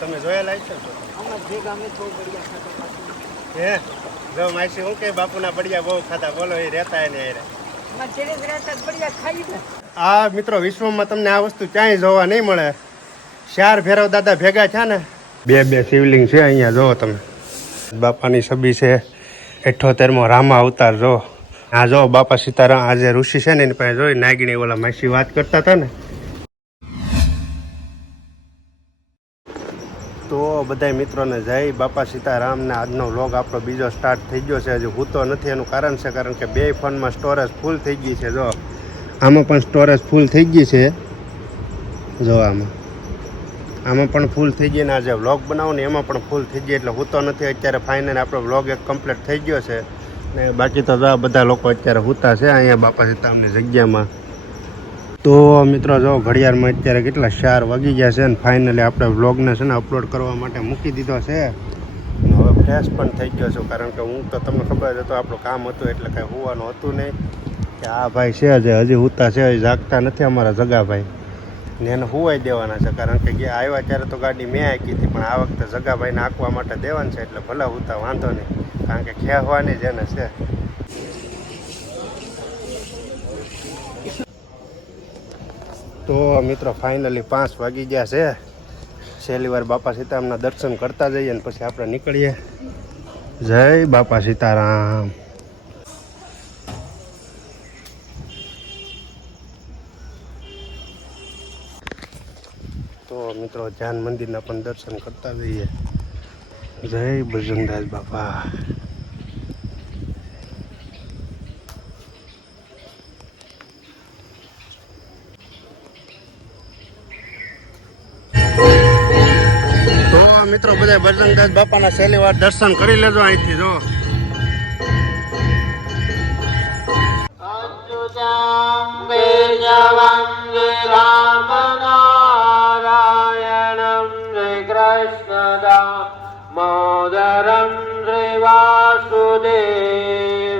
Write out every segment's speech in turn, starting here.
તમે જોયેલા છો? હે? જો માસી હું કે બાપુના બળિયા બહુ ખાતા બોલો એ રહેતા એને ને આ મિત્રો વિશ્વમાં તમને આ વસ્તુ ક્યાંય જોવા નહીં મળે. ચાર ભેરવ દાદા ભેગા છે ને બે બે શિવલિંગ છે અહીંયા જોવો તમે. બાપાની છબી છે અઠ્ઠોતેરમો રામા અવતાર જો આ જો બાપા સીતારામ આજે ઋષિ છે ને એની પાસે જોઈ નાગીણી ઓલા માસી વાત કરતા હતા ને. તો બધા મિત્રોને જય બાપા સીતારામને આજનો વ્લોગ આપણો બીજો સ્ટાર્ટ થઈ ગયો છે. હજુ હું તો નથી, એનું કારણ છે કારણ કે બે ફોનમાં સ્ટોરેજ ફૂલ થઈ ગઈ છે. જો, આમાં પણ સ્ટોરેજ ફૂલ થઈ ગઈ છે. જો આમાં. આમાં પણ ફૂલ થઈ ગઈ ને આજે વ્લોગ બનાવો ને એમાં પણ ફૂલ થઈ ગઈ. એટલે હું તો નથી, અત્યારે ફાઇનલ આપણો વ્લોગ એક કમ્પ્લીટ થઈ ગયો છે. ને બાકી તો બધા લોકો અત્યારે હુતા છે અહીંયા બાપા સીતારામની જગ્યામાં. તો મિત્રો, જો ઘડિયાળમાં અત્યારે કેટલા ચાર વાગી ગયા છે અને ફાઇનલી આપણે વ્લોગને છે ને અપલોડ કરવા માટે મૂકી દીધો છે. અને હવે ફ્રેશ પણ થઈ ગયો છું, કારણ કે હું તો તમને ખબર જ હતો, આપણું કામ હતું એટલે કાંઈ હોવાનું હતું નહીં. કે આ ભાઈ છે જે, હજી હુતા છે, હજી જાગતા નથી અમારા જગાભાઈ ને એને હુવાઈ દેવાના છે, કારણ કે ગયા આવ્યા ત્યારે તો ગાડી મેં આંકી હતી, પણ આ વખતે જગાભાઈને આંકવા માટે દેવાનું છે, એટલે ભલે હુતા વાંધો નહીં, કારણ કે ખેહવાની જ એને છે. તો મિત્રો ફાઇનલી પાંચ વાગી ગયા છે. છેલ્લી વાર બાપા સીતારામના દર્શન કરતા જઈએ ને પછી આપણે નીકળીએ. જય બાપા સીતારામ. તો મિત્રો ધ્યાન મંદિરના પણ દર્શન કરતા જઈએ. જય બજરંગદાસ બાપા તો મિત્રો બધા બજરંગદાસ બાપાના સહેલી વાર દર્શન કરી લેજો અહીંથી જો.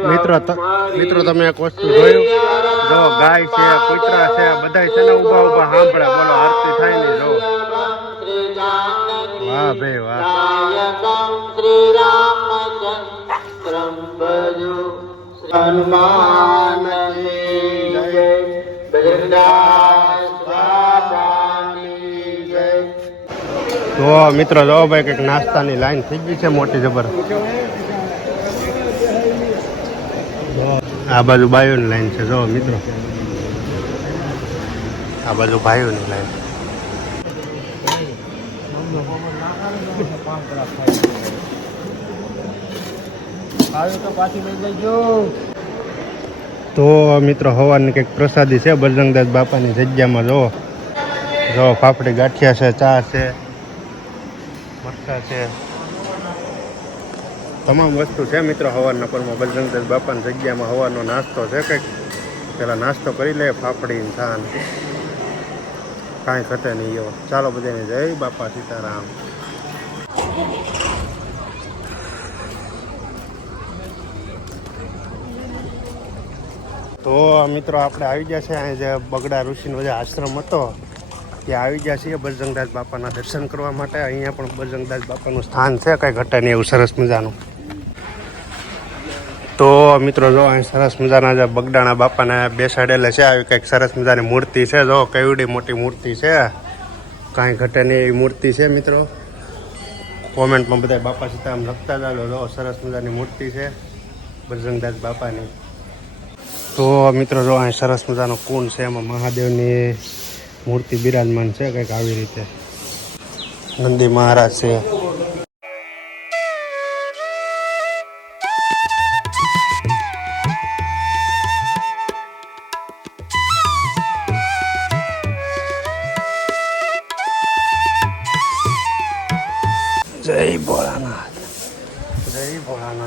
મિત્રો મિત્રો તમે એક વસ્તુ જોયું? જો ગાય છે કૂતરા છે બધા છે ને ઊભા ઊભા સાંભળે બોલો આરતી થાય ને જો. વાહ ભાઈ વાહ. નાયકમ શ્રી રામચંદ્રમ ભજો. હનુમાન જય. તો મિત્રો જો ભાઈ કંઈક નાસ્તાની લાઈન થઈ ગઈ છે મોટી જબર. આ બાજુ બાયોની લાઈન છે જો મિત્રો. આ બાજુ ભાઈઓની લાઈન. તો મિત્રો, હવાની કંઈક પ્રસાદી છે, બજરંગદાસ બાપાની જગ્યામાં જો જો ફાફડી ગાંઠિયા છે, ચા છે, મરચા છે. તમામ વસ્તુ છે મિત્રો હવાના પરમાં. બજરંગદાસ બાપાની જગ્યામાં હવાનો નાસ્તો છે કંઈક. પેલા નાસ્તો કરી લે ફાફડી છાન કાંઈ ઘટે નહીં એવો ચાલો બધાને જય બાપા સીતારામ. તો મિત્રો આપણે આવી ગયા છે અહીં જે બગડા ઋષિનો જે આશ્રમ હતો, ત્યાં આવી ગયા છીએ બજરંગદાસ બાપાના દર્શન કરવા માટે. અહીંયા પણ બજરંગદાસ બાપાનું સ્થાન છે, કાંઈ ઘટે નહીં એવું સરસ મજાનું. તો મિત્રો જો અહીં સરસ મજાના જે બગડાના બાપાને બેસાડેલા છે, આવી કંઈક સરસ મજાની મૂર્તિ છે, જો કેવડી મોટી મૂર્તિ છે. કાંઈ ઘટે નહીં એવી મૂર્તિ છે મિત્રો. કોમેન્ટમાં બધા બાપા સીતારામ લખતા જો સરસ મજાની મૂર્તિ છે બજરંગદાસ બાપાની. તો મિત્રો જો અહીં સરસ મજાનો કુંડ છે, એમાં મહાદેવની મૂર્તિ બિરાજમાન છે કંઈક આવી રીતે. નંદી મહારાજ છે. જય ભોળાનાથ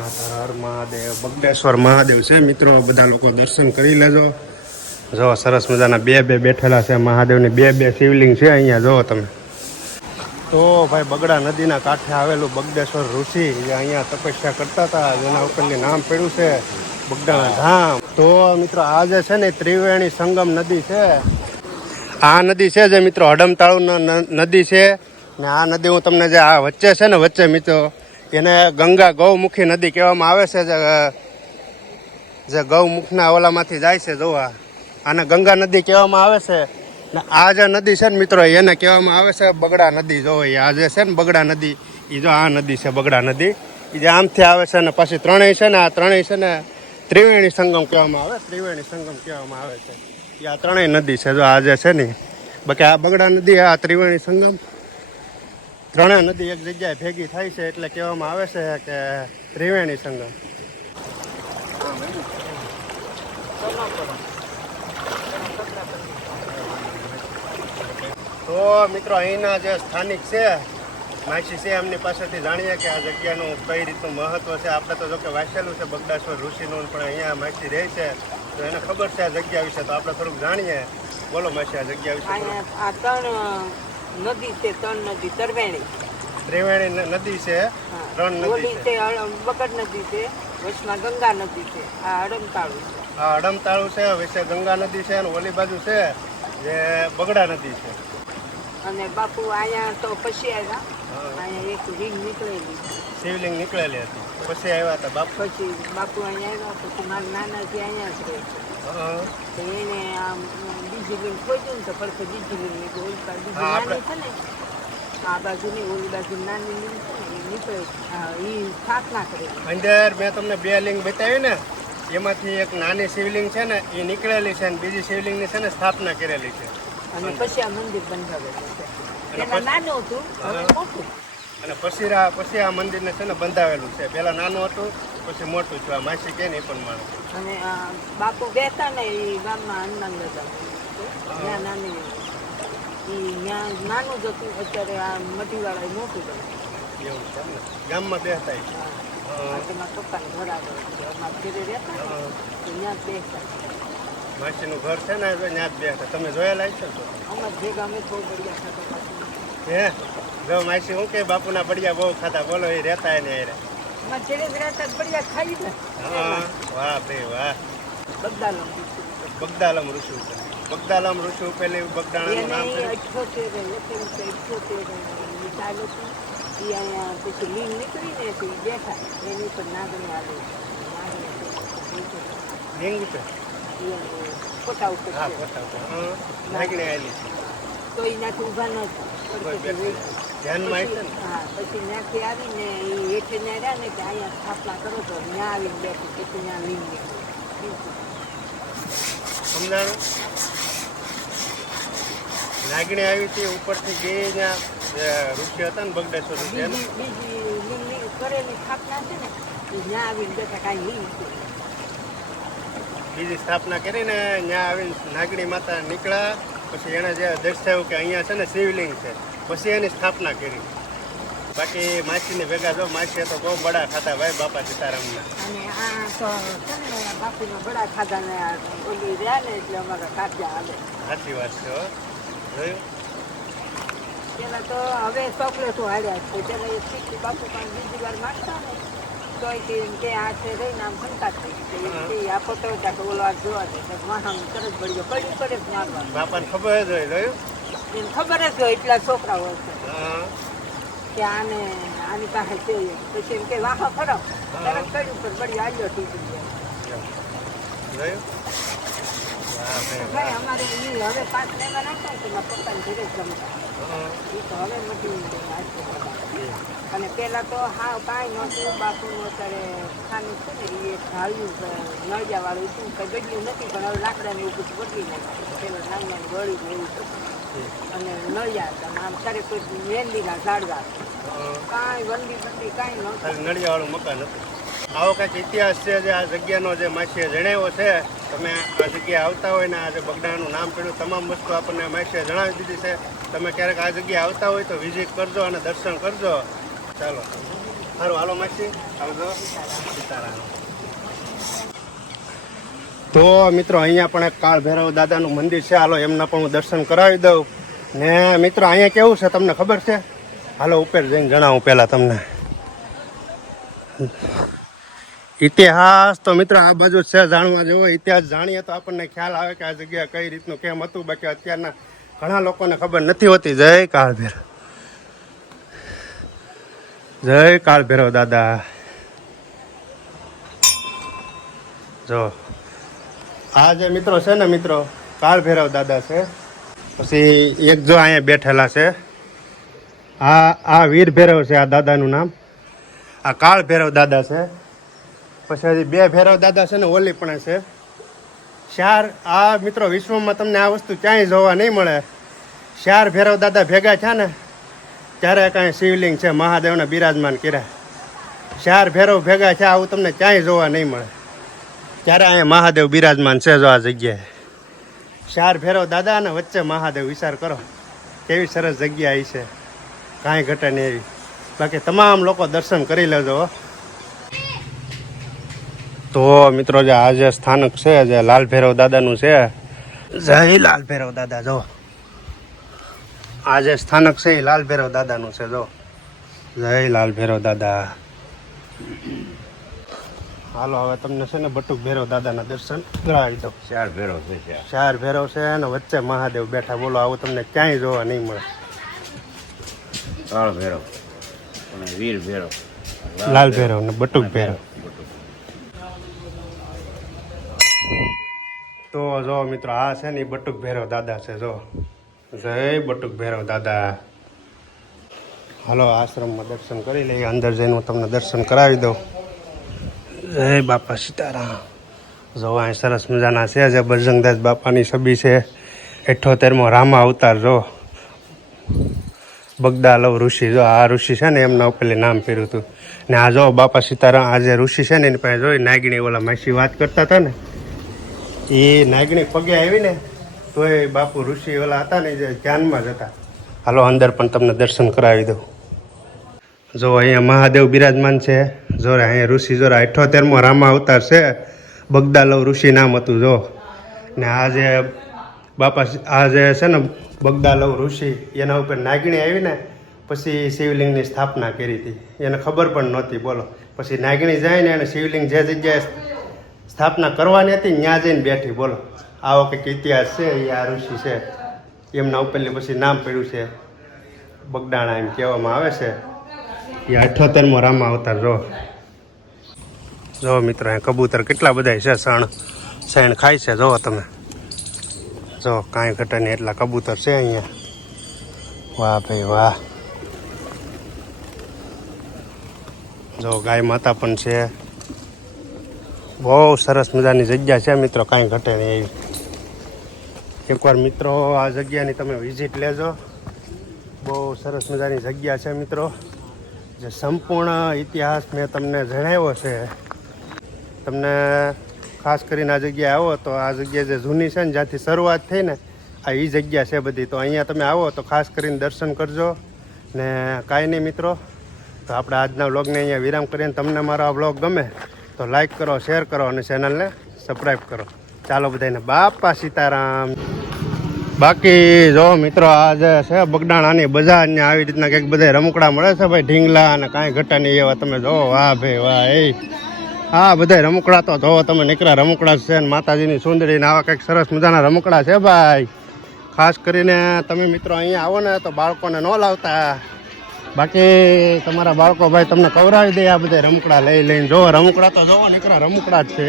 હર મહાદેવ, બગડેશ્વર મહાદેવ છે. મિત્રો, બધા લોકો દર્શન કરી લેજો. જો, સરસ મજાના બે બે બેઠેલા છે મહાદેવની. બે બે શિવલિંગ છે અહીંયા, જો તમે. તો ભાઈ, બગડા નદીના કાંઠે આવેલું બગડેશ્વર ઋષિ જે અહીંયા તપસ્યા કરતા હતા, જેના ઉપરની નામ પડ્યું છે બગડાના ધામ. તો મિત્રો, આ જે છે ને ત્રિવેણી સંગમ નદી છે. આ નદી છે જે મિત્રો હડમતાળુ નદી છે. ને આ નદી હું તમને જે આ વચ્ચે છે ને, વચ્ચે મિત્રો એને ગંગા ગૌમુખી નદી કહેવામાં આવે છે, જે જે ગૌમુખના ઓલામાંથી જાય છે જોવા. આને ગંગા નદી કહેવામાં આવે છે. ને આ જે નદી છે ને મિત્રો, એને કહેવામાં આવે છે બગડા નદી જો એ આ જે છે ને બગડા નદી એ જો આ નદી છે બગડા નદી. એ જે આમથી આવે છે ને પછી ત્રણેય છે ને, આ ત્રણેય છે ને ત્રિવેણી સંગમ કહેવામાં આવે, ત્રિવેણી સંગમ કહેવામાં આવે છે. એ આ ત્રણેય નદી છે જો આ જે છે ને. બાકી આ બગડા નદી, આ ત્રિવેણી સંગમ ત્રણેય નદી એક જગ્યાએ ભેગી થાય છે એટલે કહેવામાં આવે છે કે ત્રિવેણી સંગમ તો મિત્રો, અહીંના જે સ્થાનિક છે, માછી છે, એમની પાસેથી જાણીએ કે આ જગ્યાનું કઈ રીતનું મહત્વ છે. આપણે તો જોકે વાંચેલું છે બગડાશ્વર ઋષિનું, પણ અહીંયા માછી રહે છે. તો એને ખબર છે આ જગ્યા વિશે, તો આપણે થોડુંક જાણીએ. બોલો માછી, આ જગ્યા વિશે નદી છે ત્રણ નદી તરવેણી. ત્રિવેણી નદી છે. ત્રણ નદી છે. બકડ બગડ નદી છે વચમાં ગંગા નદી છે આ અડમતાળું છે. આ અડમતાળું છે વિશે ગંગા નદી છે અને ઓલી બાજુ છે જે બગડા નદી છે. અને બાપુ અહીંયા તો પછી આવ્યા? અહીંયા એક રીંગ નીકળેલી. શિવલિંગ નીકળેલી હતી. પછી આવ્યા હતા બાપુ? પછી બાપુ અહીંયા આવ્યા પછી મારા નાનાજી અહીંયા જ રહે છે. એને આમ બીજી કોઈ ખોજ્યું ને તો પડખે બીજી નીકળી ઓલી આપણે- નાની છે ને આ બાજુ ઓલી બાજુ નાની નીકળે એ સ્થાપના કરે અંદર મેં તમને બે લિંગ બતાવી ને એમાંથી એક નાની શિવલિંગ છે ને એ નીકળેલી છે અને બીજી શિવલિંગની છે ને સ્થાપના કરેલી છે. અને પછી આ મંદિર બંધાવેલું છે. નાનું હતું હવે મોટું. અને પછી આ પછી આ મંદિરને છે ને બંધાવેલું છે. પહેલાં નાનું હતું પછી મોટું છે આ માસી કે ને એ પણ માણસ. અને આ બાપુ બેતા ને એ ગામમાં હનુમાન દાદા ત્યાં નાની એ ત્યાં નાનું જ હતું અત્યારે આ મટીવાળા મોટું બન્યું એવું છે ને? ગામમાં બેસતા મારા પપ્પાને ઘર આગળ અમારા ઘરે રહેતા ને તો ત્યાં બેસતા માસીનું ઘર છે ને ત્યાં જ બેસતા તમે જોયેલા તો? અમારા ભેગા અમે બહુ બઢિયા ખાતા હે? જો માસી હું કે બાપુના બળિયા બહુ ખાતા બોલો એ રહેતા એને હારે. અમારા છેડે જ રહેતા જ ખાઈ ને હા વાહ ભાઈ વાહ. બગદાલમ બગદાલમ ઋષિ બગદાલમ ઋષિ ઉપેલી બગદાણાનું નામ છે? હતું. એ અહીંયા પછી લીન નીકળી ને બેઠા. એની ઉપર નાગણી આવે લિંગ છે. ફોટા ઉપર હા છે. ઉપર. નાગણી આવેલી તો એનાથી ઊભા ન. ધ્યાનમાં ને? હા પછી ત્યાંથી આવીને એ હેઠે રહ્યા ને કે અહીંયા સ્થાપના કરો તો ત્યાં આવીને બેઠી. ત્યાં લીંગ નીકળી. સમજાણું? નાગણી આવી હતી ઉપરથી જે ઋષિ હતા ને બગડેશ્વર બીજી કરેલી સ્થાપના છે ને ત્યાં આવીને બેઠા કાંઈ બીજી સ્થાપના કરીને ત્યાં આવીને નાગણી માતા નીકળ્યા પછી એણે જે દર્શાવ્યું કે અહીંયા છે ને શિવલિંગ છે પછી એની સ્થાપના કરી. બાકી માસીની ભેગા જો માછી તો બહુ બડા ખાતા ભાઈ બાપા સીતારામના. અને આ તો બાપુના બડા ખાધા ને ઓલી રહ્યા ને એટલે અમારા કાપ્યા હાલે. સાચી વાત છે જોયું પેલા તો હવે ચોકલેટો હાલ્યા છે. પેલા એ શીખી બાપુ પણ બીજી વાર માંગતા ને તો એ કે કે આ છે રહીને આમ શંકા થઈ કે ઓલો આ જોવા દે વાહન તરત પડી પડે જ મારવાનું બાપાને ખબર જ હોય એને ખબર જ હોય એટલા છોકરાઓ છે કે આને આની પાસે જોઈએ પછી એમ કે વાહ ખરો તરત કર્યું પર બળી આવ્યો તૂટી ગયો ભાઈ, અમારે હવે પાંચ લેવા આવતા ને તો મારા પપ્પાને એ તો હવે મટી. અને પેલા તો હા, કાંઈ નહોતું, બાપુનું અત્યારે ખાનું છે ને એ ઢાળ્યું નળિયા વાળું હતું, કંઈ ગડ્યું નથી, પણ હવે લાકડાને એવું બધું બદલી નાખ્યું પેલા નાનું ગળ્યું એવું હતું અને નળિયા હતા, આમ ત્યારે કોઈ મહેંદીના ઝાડવા. કાંઈ વંદી બંદી કાંઈ નહોતું. નળિયાવાળું મકાન હતું. આવો કંઈક ઇતિહાસ છે જે આ જગ્યાનો જે માસીએ જણાવ્યો છે તમે આ જગ્યાએ આવતા હોય ને આ જે બગડાનું નામ પડ્યું, તમામ વસ્તુ આપણને માસીએ જણાવી દીધી છે. તમે ક્યારેક આ જગ્યાએ આવતા હોય તો વિઝિટ કરજો અને દર્શન કરજો. ચાલો. સારું હાલો માસી. આવજો સીતારામ. તો મિત્રો, અહીંયા પણ એક કાળ ભૈરવ દાદાનું મંદિર છે. હાલો, એમના પણ હું દર્શન કરાવી દઉં. ને મિત્રો, અહીંયા કેવું છે તમને ખબર છે? હાલો, ઉપર જઈને જણાવું પહેલાં તમને. ઇતિહાસ તો મિત્રો આ બાજુ છે, જાણવા જેવો. ઇતિહાસ જાણીએ તો આપણને ખ્યાલ આવે કે આ જગ્યા કઈ રીતનું કેમ હતું, બાકી અત્યારના ઘણા લોકોને ખબર નથી હોતી. જય કાળભેર. જય કાળ ભૈરવ દાદા. જો, આ જે મિત્રો છે ને મિત્રો કાળ ભૈરવ દાદા છે. પછી એક જો અહીંયા બેઠેલા છે. આ આ વીર ભૈરવ છે, આ દાદાનું નામ. આ કાળ ભેરવ દાદા છે. પછી હજી બે ભેરવ દાદા છે ને ઓલી પણ છે. ચાર, આ મિત્રો વિશ્વમાં તમને આ વસ્તુ ક્યાંય જોવા નહીં મળે. ચાર ભેરવ દાદા ભેગા છે ને, ત્યારે કાંઈ શિવલિંગ છે, મહાદેવને બિરાજમાન કર્યા. ચાર ભેરવ ભેગા છે આવું તમને ક્યાંય જોવા નહીં મળે. ત્યારે અહીંયા મહાદેવ બિરાજમાન છે જો આ જગ્યાએ. ચાર ભેરવ દાદા અને વચ્ચે મહાદેવ વિચાર કરો, કેવી સરસ જગ્યા આવી છે. કાંઈ ઘટે નહીં એવી. બાકી તમામ લોકો દર્શન કરી લેજો હો. તો મિત્રો જે આ જે સ્થાનક છે જે લાલ ભૈરવ દાદાનું છે જય લાલ ભૈરવ દાદા જો. આ જે સ્થાનક છે એ લાલ ભૈરવ દાદાનું છે જો. જય લાલ ભૈરવ દાદા. હાલો હવે તમને છે ને બટુક ભૈરવ દાદાના દર્શન કરાવી દો ચાર ભેરો છે ચાર. ચાર ભૈરવ છે અને વચ્ચે મહાદેવ બેઠા. બોલો આવું તમને ક્યાંય જોવા નહીં મળે. કાળ ભેરો અને વીર ભેરો લાલ ભૈરવ ને બટુક ભૈરવ. તો જો મિત્રો આ છે ને એ બટુક ભૈરવ દાદા છે, જો. જય બટુક ભૈરવ દાદા. હાલો, આશ્રમમાં દર્શન કરી લઈએ. અંદર જઈને હું તમને દર્શન કરાવી દઉં. જય બાપા સીતારામ. જો અહીં સરસ મજાના છે જે બજરંગદાસ બાપાની છબી છે. અઠ્ઠોતેરમો રામા અવતાર, જો. બગદાલવ ઋષિ, જો, આ ઋષિ છે ને એમના ઉપર નામ પહેર્યું હતું. ને આ જો બાપા સીતારામ, આ જે ઋષિ છે ને એની પાસે જોઈ નાગીણી ઓલા માસી વાત કરતા હતા ને એ નાગણી પગે આવી ને તોય બાપુ ઋષિ ઓલા હતા ને જે ધ્યાનમાં જ હતા. હાલો, અંદર પણ તમને દર્શન કરાવી દઉં. જો અહીંયા મહાદેવ બિરાજમાન છે જોરે અહીંયા ઋષિ જોરા અઠ્યોતેરમો રામા અવતાર છે, બગદાલવ ઋષિ નામ હતું, જો. ને આ જે બાપા આ જે છે ને બગદાલવ ઋષિ, એના ઉપર નાગણી આવી ને પછી શિવલિંગની સ્થાપના કરી હતી. એને ખબર પણ નહોતી, બોલો. પછી નાગણી જાય ને એને શિવલિંગ જે જગ્યાએ સ્થાપના કરવાની હતી ત્યાં જઈને બેઠી, બોલો. આવો કંઈક ઇતિહાસ છે, એ આ ઋષિ છે. એમના ઉપરની પછી નામ પડ્યું છે બગડાણા એમ કહેવામાં આવે છે. એ અઠ્યોતેરમો રામા અવતાર જો. જો મિત્રો અહીં કબૂતર કેટલા બધા છે સણ સણ ખાય છે જોવો તમે. જો, કાંઈ ઘટે નહીં, એટલા કબૂતર છે અહીંયા. વાહ ભાઈ, વાહ. જો, ગાય માતા પણ છે. બહુ સરસ મજાની જગ્યા છે મિત્રો, કાંઈ ઘટે નહીં એવી. એકવાર મિત્રો, આ જગ્યાની તમે વિઝિટ લેજો. બહુ સરસ મજાની જગ્યા છે મિત્રો. જે સંપૂર્ણ ઇતિહાસ મેં તમને જણાવ્યો છે. તમને ખાસ કરીને આ જગ્યાએ આવો તો આ જગ્યા જે જૂની છે ને, જ્યાંથી શરૂઆત થઈ ને, આ એ જગ્યા છે બધી. તો અહીંયા તમે આવો તો ખાસ કરીને દર્શન કરજો. ને કાંઈ નહીં મિત્રો, તો આપણે આજના વ્લોગને અહીંયા વિરામ કરીને તમને મારો આ વ્લોગ ગમે તો લાઈક કરો શેર કરો અને ચેનલને સબસ્ક્રાઈબ કરો. ચાલો બધાને બાપા સીતારામ. બાકી જો મિત્રો, આ જે છે, બગડાણાની બજાર ને આવી રીતના કંઈક બધા રમકડા મળે છે ભાઈ, ઢીંગલા અને કાંઈ ઘટા નહીં એવા તમે જો, વાહ ભાઈ, વાહ, એ. હા, બધા રમકડા તો જોવો તમે નીકળ્યા, રમકડા છે ને માતાજીની સુંદરી ને આવા કંઈક સરસ મજાના રમકડા છે ભાઈ. ખાસ કરીને તમે મિત્રો અહીંયા આવો ને તો બાળકોને ન લાવતા. બાકી તમારા બાળકો ભાઈ તમને કવરાવી દે આ બધા રમકડા લઈ લઈને. જો રમકડા તો જોવો નીકળ્યા રમકડા જ છે